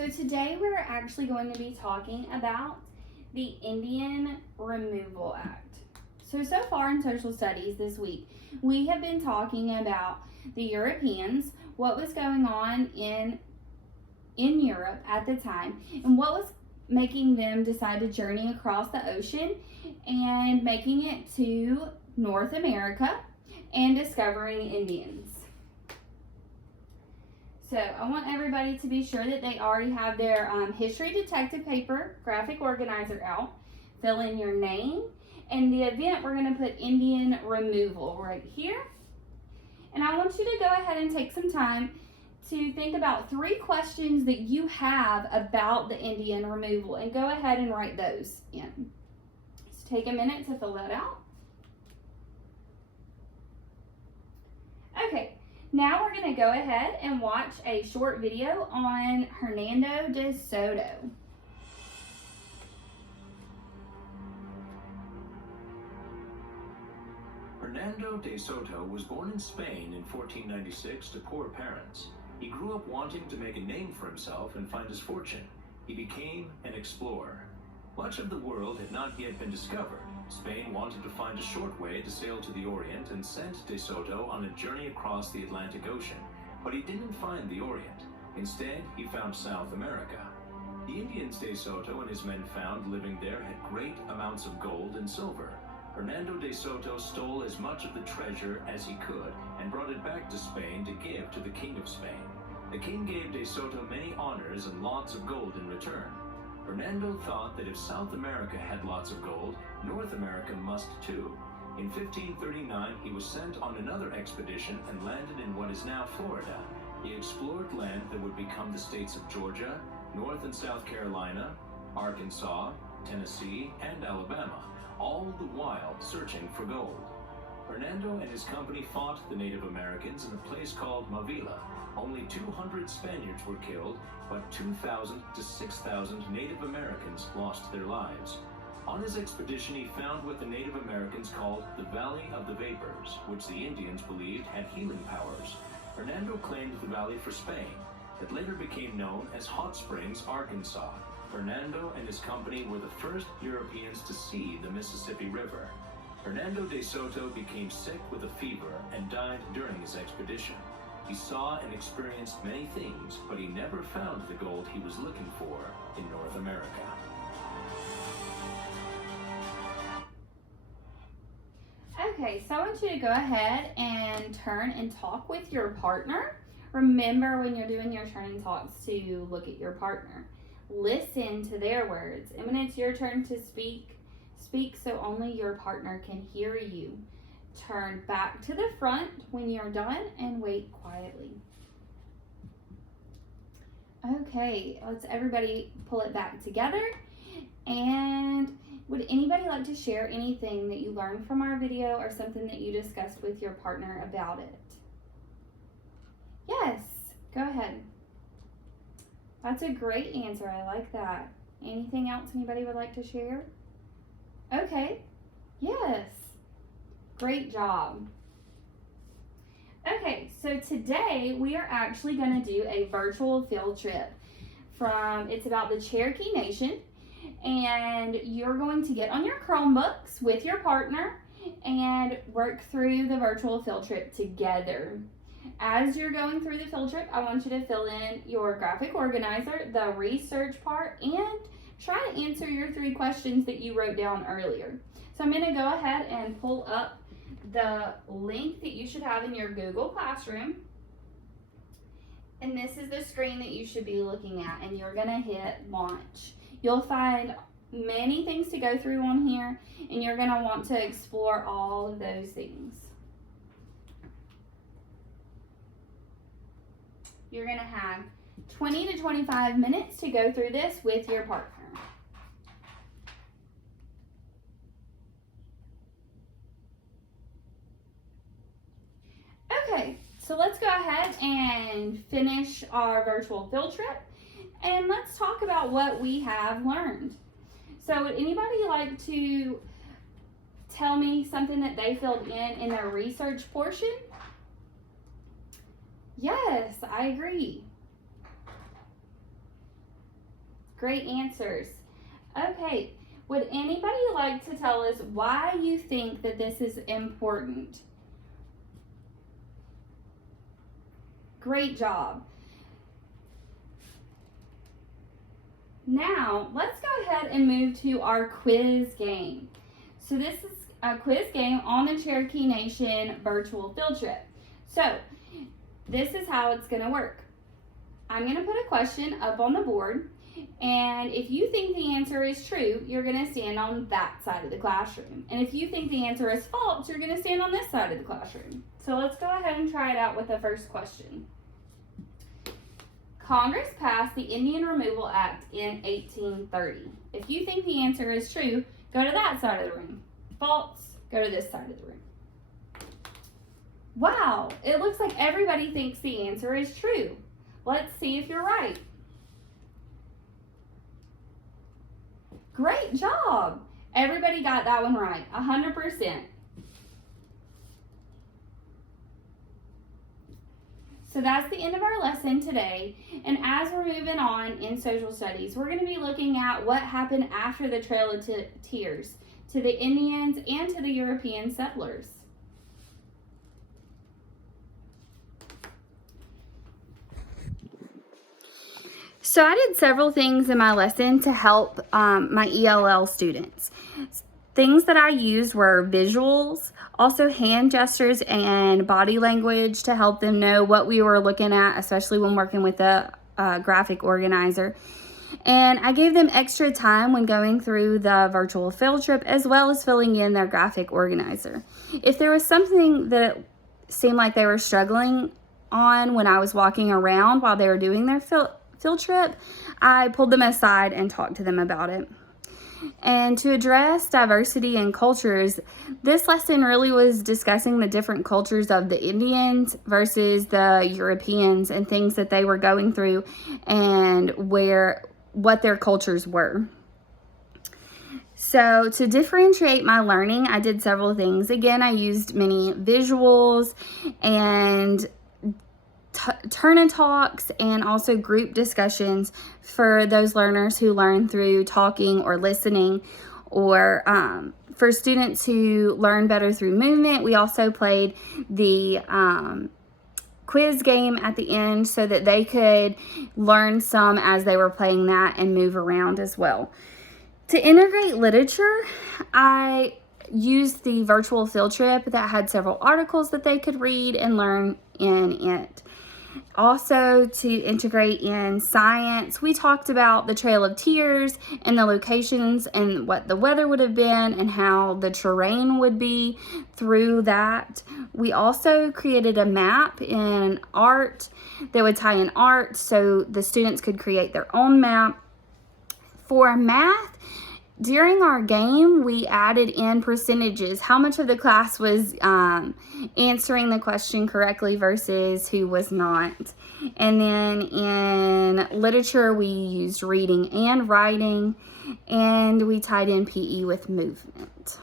So today we're actually going to be talking about the Indian Removal Act. So far in social studies this week, we have been talking about the Europeans, what was going on in Europe at the time, and what was making them decide to journey across the ocean and making it to North America and discovering Indians. So I want everybody to be sure that they already have their history detective paper, graphic organizer out. Fill in your name and the event. We're going to put Indian removal right here. And I want you to go ahead and take some time to think about 3 questions that you have about the Indian removal, and go ahead and write those in. Just take a minute to fill that out. Okay. Now we're going to go ahead and watch a short video on Hernando de Soto. Hernando de Soto was born in Spain in 1496 to poor parents. He grew up wanting to make a name for himself and find his fortune. He became an explorer. Much of the world had not yet been discovered. Spain wanted to find a short way to sail to the Orient and sent de Soto on a journey across the Atlantic Ocean. But he didn't find the Orient. Instead, he found South America. The Indians de Soto and his men found living there had great amounts of gold and silver. Hernando de Soto stole as much of the treasure as he could and brought it back to Spain to give to the King of Spain. The king gave de Soto many honors and lots of gold in return. Hernando thought that if South America had lots of gold, North America must too. In 1539, he was sent on another expedition and landed in what is now Florida. He explored land that would become the states of Georgia, North and South Carolina, Arkansas, Tennessee, and Alabama, all the while searching for gold. Hernando and his company fought the Native Americans in a place called Mavila. Only 200 Spaniards were killed, but 2,000 to 6,000 Native Americans lost their lives. On his expedition, he found what the Native Americans called the Valley of the Vapors, which the Indians believed had healing powers. Hernando claimed the valley for Spain. It later became known as Hot Springs, Arkansas. Hernando and his company were the first Europeans to see the Mississippi River. Hernando de Soto became sick with a fever and died during his expedition. He saw and experienced many things, but he never found the gold he was looking for in North America. Okay, so I want you to go ahead and turn and talk with your partner. Remember, when you're doing your turn and talks, to look at your partner. Listen to their words. And when it's your turn to speak so only your partner can hear you. Turn back to the front when you're done and wait quietly. Okay, let's everybody pull it back together. And would anybody like to share anything that you learned from our video or something that you discussed with your partner about it? Yes, go ahead. That's a great answer. I like that. Anything else anybody would like to share? Okay, yes. Great job. Okay, so today we are actually going to do a virtual field trip it's about the Cherokee Nation, and you're going to get on your Chromebooks with your partner and work through the virtual field trip together. As you're going through the field trip, I want you to fill in your graphic organizer, the research part, and try to answer your 3 questions that you wrote down earlier. So I'm going to go ahead and pull up the link that you should have in your Google Classroom. And this is the screen that you should be looking at, and you're going to hit launch. You'll find many things to go through on here, and you're going to want to explore all of those things. You're going to have 20 to 25 minutes to go through this with your partner. Okay, so let's go ahead and finish our virtual field trip, and let's talk about what we have learned. So would anybody like to tell me something that they filled in their research portion? Yes, I agree. Great answers. Okay, would anybody like to tell us why you think that this is important? Great job. Now, let's go ahead and move to our quiz game. So this is a quiz game on the Cherokee Nation virtual field trip. So this is how it's going to work. I'm going to put a question up on the board, and if you think the answer is true, you're going to stand on that side of the classroom. And if you think the answer is false, you're going to stand on this side of the classroom. So let's go ahead and try it out with the first question. Congress passed the Indian Removal Act in 1830. If you think the answer is true, go to that side of the room. False, go to this side of the room. Wow, it looks like everybody thinks the answer is true. Let's see if you're right. Great job. Everybody got that one right, 100%. So that's the end of our lesson today. And as we're moving on in social studies, we're going to be looking at what happened after the Trail of Tears to the Indians and to the European settlers. So I did several things in my lesson to help my ELL students. Things that I used were visuals, also hand gestures and body language to help them know what we were looking at, especially when working with a graphic organizer. And I gave them extra time when going through the virtual field trip, as well as filling in their graphic organizer. If there was something that seemed like they were struggling on when I was walking around while they were doing their field trip, I pulled them aside and talked to them about it. And to address diversity in cultures, this lesson really was discussing the different cultures of the Indians versus the Europeans and things that they were going through and what their cultures were. So to differentiate my learning, I did several things. Again, I used many visuals and turn and talks and also group discussions for those learners who learn through talking or listening, or for students who learn better through movement. We also played the quiz game at the end so that they could learn some as they were playing that and move around as well. To integrate literature, I used the virtual field trip that had several articles that they could read and learn in it. Also, to integrate in science, we talked about the Trail of Tears and the locations and what the weather would have been and how the terrain would be through that. We also created a map in art that would tie in art so the students could create their own map. For math, during our game, we added in percentages, how much of the class was answering the question correctly versus who was not. And then in literature, we used reading and writing, and we tied in PE with movement.